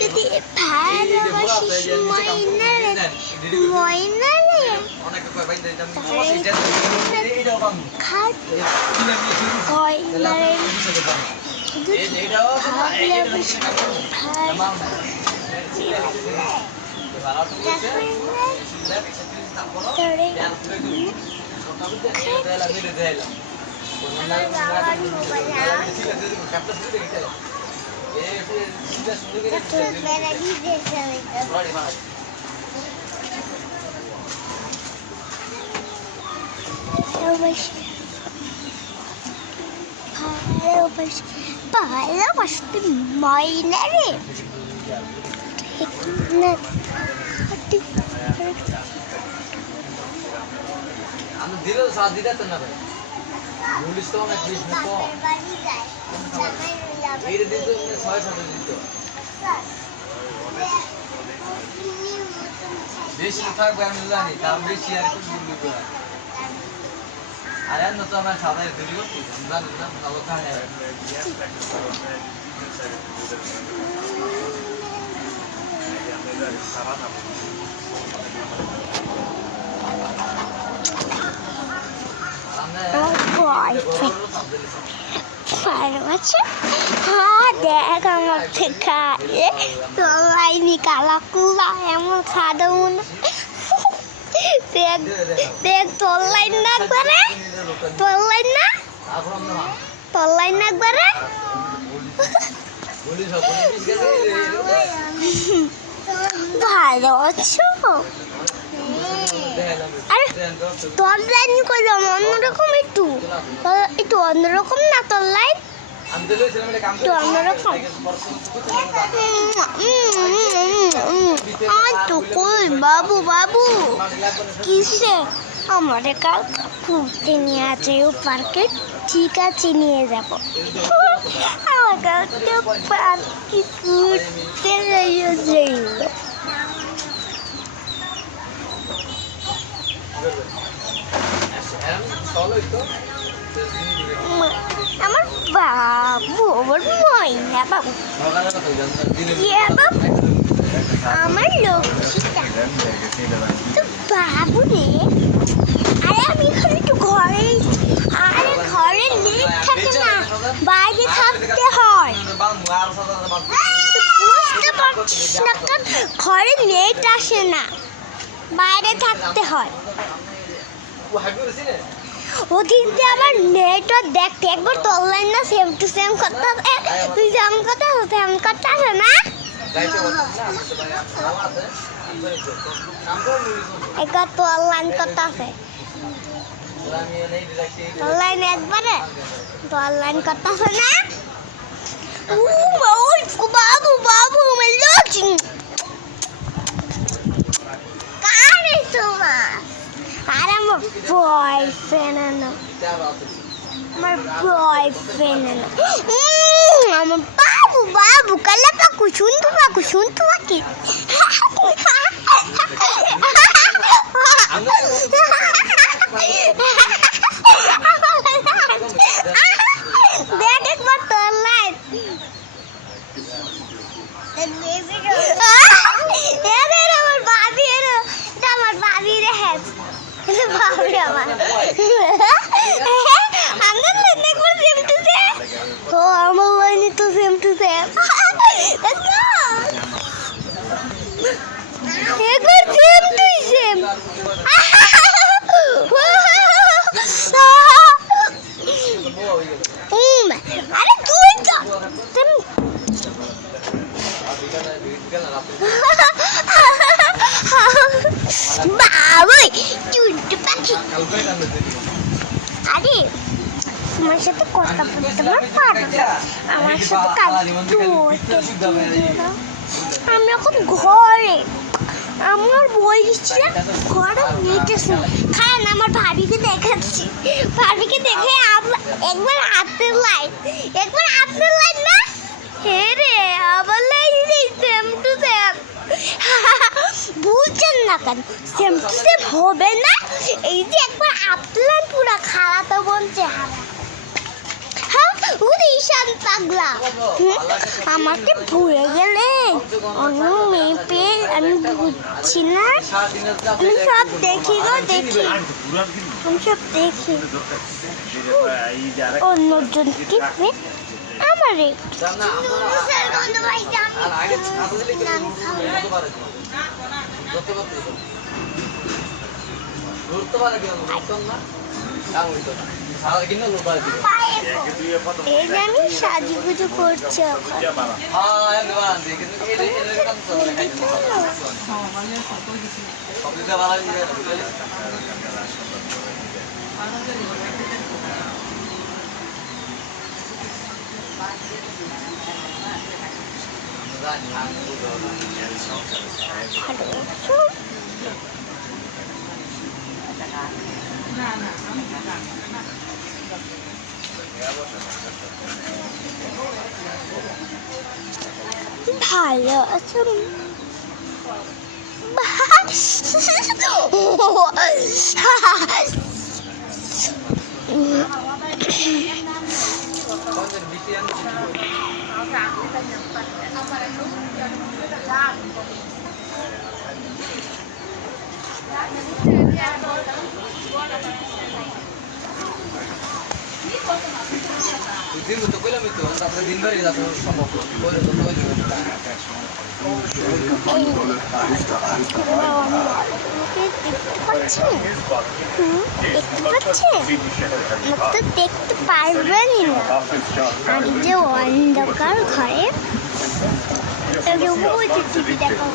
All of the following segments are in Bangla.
যদি ভালোবাসিস ময়নারে ময়নারে খাট ময়নারে ভালোবাসতে ময়নারে আমি দিলেও সাথ দিতে তো না ভাই পুলিশ তো অনেক বেশি না কম এই দিন তো 6-7 দিন তো বেশি থাকবে আমি জানি তার বেশি আর কি বলবো আরে না তো আমার সাথে তৈরি করতে জানি না ভালো খায় দেখ আমার থেকে তোলাই নিকালা কুলা এমন খাদব না দেখ দেখ তোর লাইন না করে তোর লাইন না তোর লাইন না করে ভালো আছো আরে তোর লাইন করলাম অন্যরকম একটু একটু অন্যরকম না তোর লাইন একটু অন্যরকম তো কই বাবু বাবু কিসে আমার কাল ঘুরতে নিয়ে আছে ও পার্কে ঠিক আছে নিয়ে যাব আমার কালকে পার্কে ঘুরতে নিয়ে যাইব আমার বাবু আমার ময়না বাবু বাবু আমার লক্ষ্মীটা তো বাবু রে আরে আমি এখানে একটু ঘরে আরে ঘরে নেট থাকে না বাইরে থাকতে হয় বুঝতে পারছিস না ঘরে নেট আসে না বাইরে থাকতে হয় ওদিক দিয়ে আমার নেটওয়ার্ক দেখতে একবার তো অনলাইন না সেম টু সেম করতে তুই যেমন করতে সেম করতে আসে না একবার তো অনলাইন করতে আসে অনলাইন একবারে তো অনলাইন করতে আসে না বাবু বাবু মেলোছি কারে তোমার আর আমার বয়ফ্রেন্ড আনো আমার বয়ফ্রেন্ড আনো আমার বাবু বাবু কালা পাকু শুনতু পাখি দেখ একবার তোর লাইট আমার বাবি আমার বাবি রে বাবি আমার আমার লাইন একবার সেম টু সেম ও আমার লাইন তো সেম টু সেম একবার সেম টু সেম আরে তুই তো বাবুই চুন্টু পাখি আরে আমার সাথে কথা বলতে আমার পারো না আমার সাথে কাজ আমি এখন ঘরে আমার বলছিলাম ঘরে নেটেছে খান আমার ভাবিকে দেখাচ্ছি ভাবিকে দেখে একবার হাতের লাইট না হে রে আবার লাইট সেম টু সেম বুঝছেন না কেন সেম টু সেম হবে না এই যে একবার আপনার পুরা খালাতো বলছে হ্যাঁ ঈশান পাগলা আমাকে ভুলে গেলে অন্য মেয়ে পেয়ে আমি বুঝছি না। আমি সব দেখি গো, দেখি, আমি সব দেখি। অন্যজনকে পেয়ে আমার ধরতে পারে কেন না এই যে আমি সাজুগুজু করছি এখন। ভালো আছো? দেখতে পারবেনই না। আর যে অন্ধকার ঘরে টিভি দেখা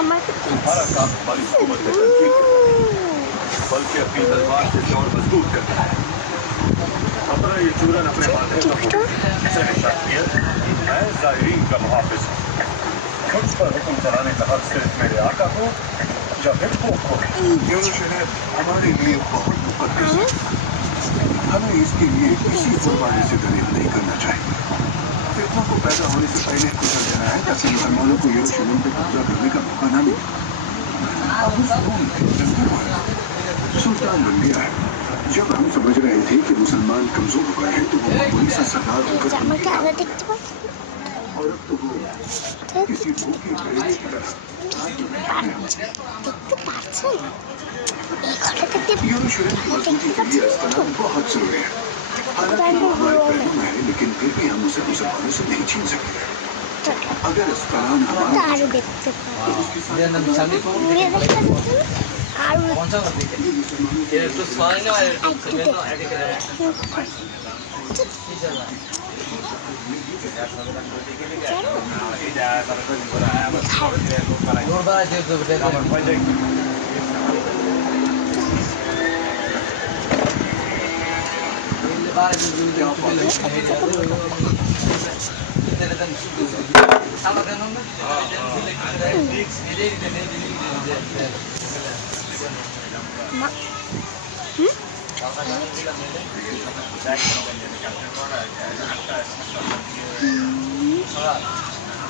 আমাকে बल्कि अपनी तलवार से और मजबूत करना है। अपना ये चूरन अपने माथे पर जिसे शख्सियत मैं जायरीन का मुहाफिज हूँ। खुद पर हुक्म चलाने का हक सिर्फ मेरे आका को या फिर को ये शहर हमारे लिए बहुत मुकद्दस है। हमें इसके लिए किसी कुर्बानी से दरिया नहीं करना चाहिए। फितनों को पैदा होने से पहले कुचल देना है ताकि मुसलमानों को यरूशलेम पे कब्जा करने का मौका न मिले। अब उस सुल्तान बन गया है। जब हम समझ रहे थे कि मुसलमान कमजोर हो गए हैं तो वो मामूली सा सरदार होकर और अब तो वो किसी भूखे भेड़िए की तरह यरूशलेम की मजबूती के लिए अस्पताल बहुत जरूरी है। हालांकि वो हमारे पहलू है लेकिन फिर भी हम उसे मुसलमानों से नहीं छीन सकते। अगर अस्पताल हमारा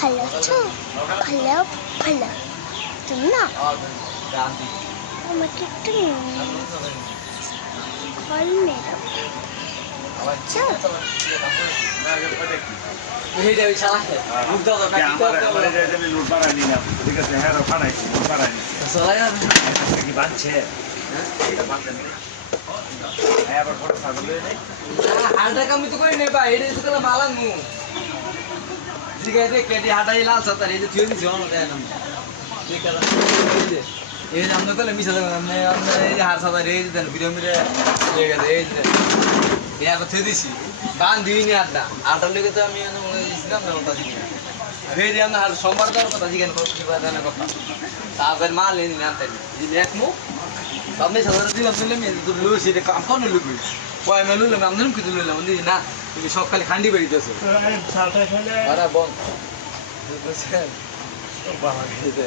ভালো আছো? ভালো ভালো তুমি না আমাকে একটু ফল মেরো আচ্ছা হালটা কামি তো করি নেই ভাই, এটা তো মালাম নু ঠিক আছে কেটে হাটাই লাল সাতার এই যে থিয়ে দিছি অন্য দেয় না ঠিক আছে এই যে আমরা কলে মিশা দেবেন আপনি আপনার এই যে হার সাতার এই যে দেন ভিডিও মিলে ঠিক আছে এই যে এই আগে থিয়ে দিছি গান দিইনি আড্ডা আড্ডার লেগে তো আমি দিয়েছিলাম না ওটা দিই ফের আমরা হার সোমবার দেওয়ার কথা জিজ্ঞাসা করছি বা জানা কথা তারপর মাল এনে আনতে এক মুখ আপনি সাধারণ দিলাম দিলাম তো লুসি এটা কাম কোন লুকবি কয় মেলু লুলাম আমদাম কিছু লুলাম বলি না তুমি সব খালি খান্ডি বেরিতেছো আরে বল বুঝছেন তো বাবা দিতে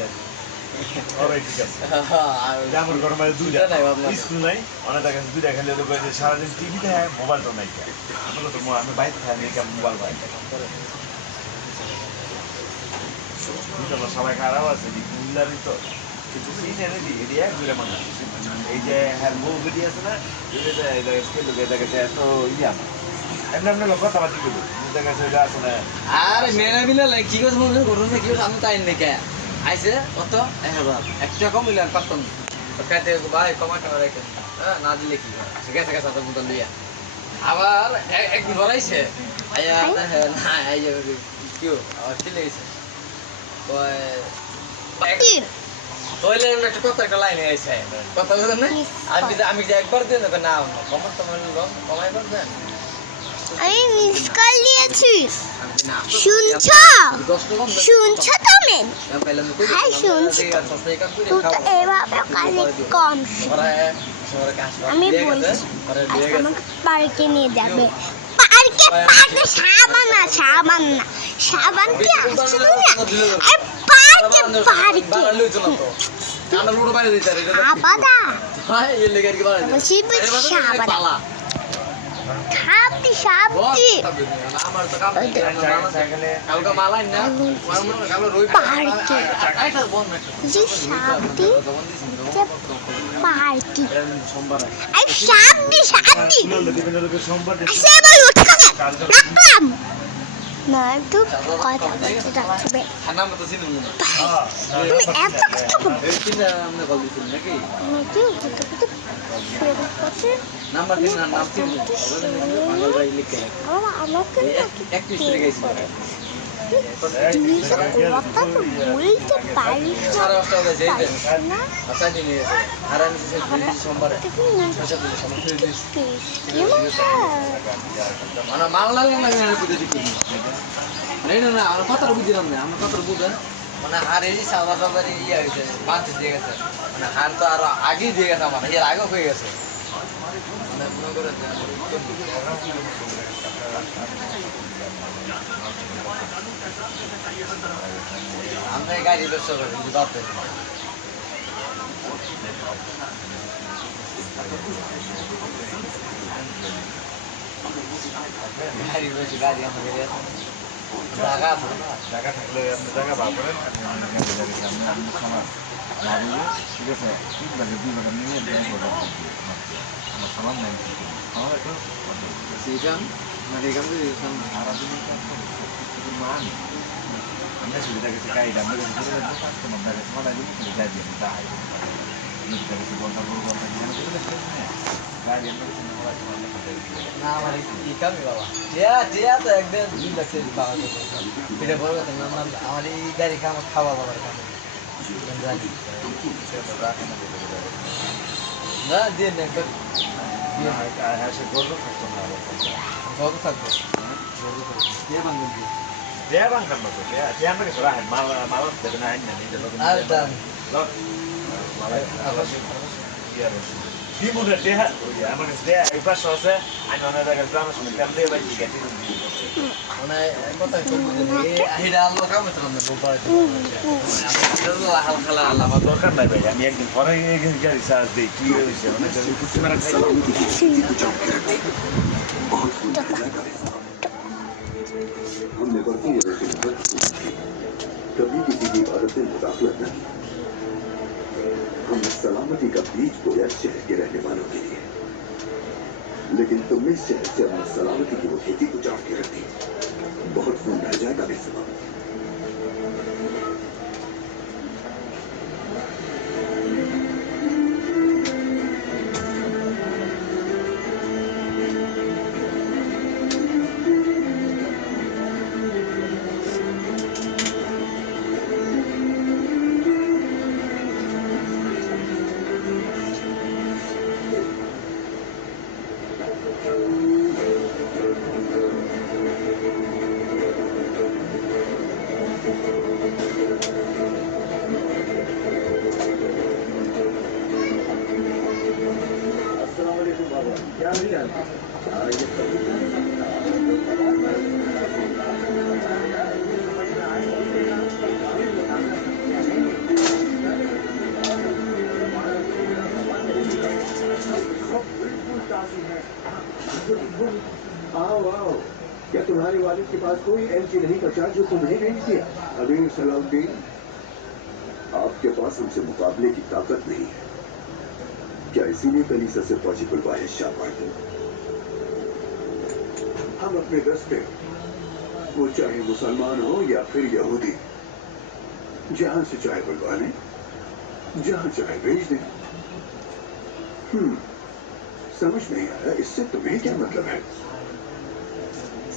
অলরাইট ঠিক আছে যেমন গরমে দুইটা স্কুল নাই অনেক জায়গায় দুইটা খেলে তো কয়েছে সারাদিন টিভি দেয় মোবাইল তো নাই আসলে তো আমি বাইরে থাকি কেমন মোবাইল পাই সবাই খারাপ আছে বুঝলারই তো কিন্তু সিনেরে দিয়ে দিয়ে ঘুরে মনে এই যে হ্যাঁ বউ বেরিয়ে আছে না এটাকে এত ইয়া এমনি এমনি লোক কথা বাদ দিয়ে जगह से जा सुना है আরে মেনা মিলে লাই কি কথা মনে করুন না কি কথা আমি তাই নাকি আইছে কত 1000 একটা কম মিলে পারতাম তো কাটে ভাই কমাটা রাখেন হ্যাঁ না দিলে কি হয় ঠিক আছে কাছে তো বুতল দিয়া আবার একদিন বলাইছে আয়া না আই যাবে কি আবার চলে গেছে ওই তোইলে একটা কথা একটা লাইনে আইছে কথা বুঝেন না আমি যে একবার দিন না কমার তো মানে কমাই করবেন আমি মিস কল দিয়েছি শুনছো শুনছো তুমি হ্যাঁ শুনছি তুই তো এভাবে কালে কম আমি বলছি আমাকে পার্কে নিয়ে যাবে পার্কে পার্কে সাবান না সাবান কি আসছে না আর পার্কে আবাদা বলছি সাবান সাবতি সাবতি পার্কে যে সাবতি পার্কে আর সাবতি সাবতি সেবার উঠকা রাখলাম না তো কথা বলতে যাচ্ছে তুমি এত কথা নাকি নাম্বার দিন না নাম চিনি বাংলায় লিখে আমাকে একটু স্ট্রে গেছে তুই তো কথা তো বলতে পারিস না আচ্ছা দিন আর আমি সোমবার মানে মাল লাগে না আমি বুঝে দিই না আমার কথা বুঝিলাম না আমার কথা বুঝেন মানে আর এই সাদা সাদা ইয়ে হয়েছে পাঁচ দিয়ে গেছে মানে আর তো আর আগেই দিয়ে গেছে আমার এর আগে হয়ে গেছে মানে মনে করে আমরা গাড়ি ব্যবসা করি যদি বাদ দেয় গাড়ি বেশি গাড়ি আমাদের জায়গা আছে না জায়গা থাকলে আপনি জায়গা বার করেন আমি সমাজ ঠিক আছে 3 ভাগে 2 ভাগে নিয়ে দেয় আমার সমান নাই আমার একটু সিজন মানে এখান থেকে সারা দিন মান আমরা সুবিধা গেছে গাইড আমরা গেছে কাস্টমার গেছে মানে দিন কিন্তু যাই দিয়ে তাই নিতে গেছে বলটা বড় বলটা দিয়ে গাড়ি আমরা গেছে না আমার কি কামই বাবা জিয়া তো একদম 2 লাখ টাকা পাওয়া যাবে এটা বড় কথা না আমার এই গাড়ি খাওয়া বাবার কাম জানি না দিয়ে না একবার সে গর্ব থাকতো না গর্ব থাকবো দিয়ে বাংলা দিয়ে dia bang kan maksud dia mereka surah malam dari nanya nih ada apa sih dia di muda dia ya mereka dia pas selesai hanya ada kerjaan sebentar dia lagi ganti mana kota itu jadi akhirnya Allah kamu terus berubah itu hal-hal Allah motor kan baik ya yang orang yang jadi saat dia kira sih mana jadi हमने बढ़ती कभी किसी की इबादत से मुदाखलत नहीं हमने सलामती का बीज बोया शहर के रहने वालों के लिए लेकिन तुमने शहर से अपनी सलामती की वो खेती को जान के रख दी बहुत खून रह जाएगा बेसबब आओ आओ क्या तुम्हारे वालिद के पास कोई एलची नहीं बचा जो तुम नहीं भेज दिया अमीर सलाउद्दीन आपके पास हमसे मुकाबले की ताकत नहीं है क्या इसीलिए कलीसा से फौजी बुलवाए शाहबाद हम अपने दस्ते वो चाहे मुसलमान हो या फिर यहूदी, जहां से चाहे बुलवा लें, जहां चाहे भेज दें। समझ नहीं आ रहा इससे तुम्हें क्या मतलब है?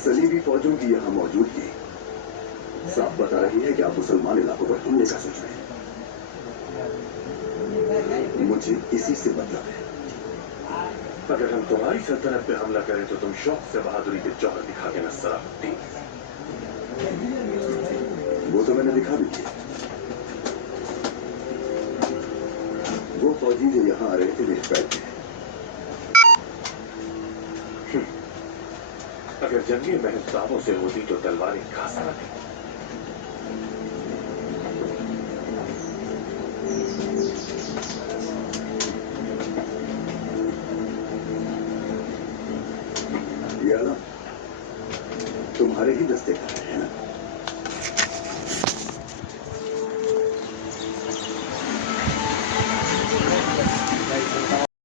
सलीबी फौजों की यहाँ मौजूदगी साफ बता रही है कि आप मुसलमान इलाकों पर हमले का सोच रहे हैं। मुझे इसी से मतलब है। अगर हम तुम्हारी सल्तनत पे हमला करें तो तुम शौक से बहादुरी के जौहर दिखा के न सलाहुद्दीन। वो तो मैंने दिखा भी दिया। वो फौजी जो यहाँ आ रहे थे मेरे पैर में। अगर जंगी महताबों से होती तो तलवारें घास आती। तुम्हारे ही दस्ते का है ना?